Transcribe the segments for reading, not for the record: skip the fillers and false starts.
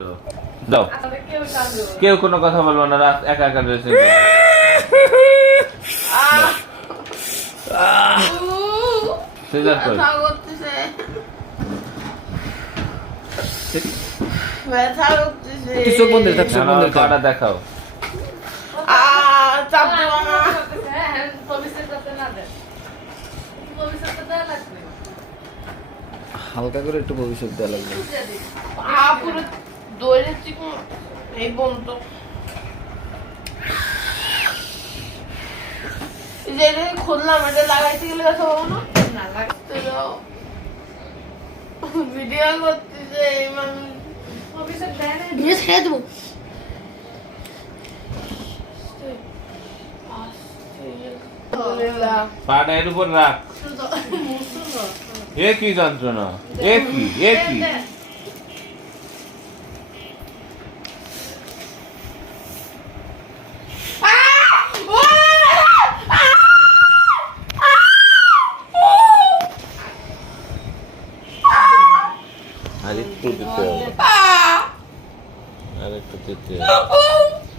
দাও কেউ কোনো কথা বলবো না রাত একা একা ড্রেসিং সিজার কই চোখ বন্ধ থাক চোখ বন্ধ থাক কাটা দেখাও হালকা করে একটু ভবিষ্যৎ দেওয়া লাগবে পুরো দৌড়ে এই বন্ধ যে খুললাম এটা লাগাইতে গেলে কথা বলো না লাগাতে ভিডিও করতেছে এই মানুষ ভিডিও ছেড়ে দেবো পাটা এর উপর রাখ এ কি যন্ত্রণা এ কি আরেকটু দিতে হবে আরেকটু দিতে হবে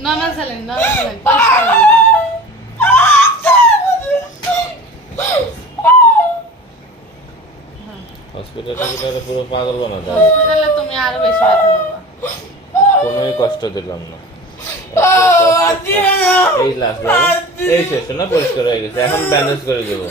নর্মাল চালেন হসপিটালে পুরো পাগল বানাতে হবে হসপিটালে তুমি আরো বেশি ব্যথা পাবা কোনোই কষ্ট দিলাম না এই লাস্ট এই শেষ না পরিষ্কার হয়ে গেছে এখন ব্যান্ডেজ করে দেবো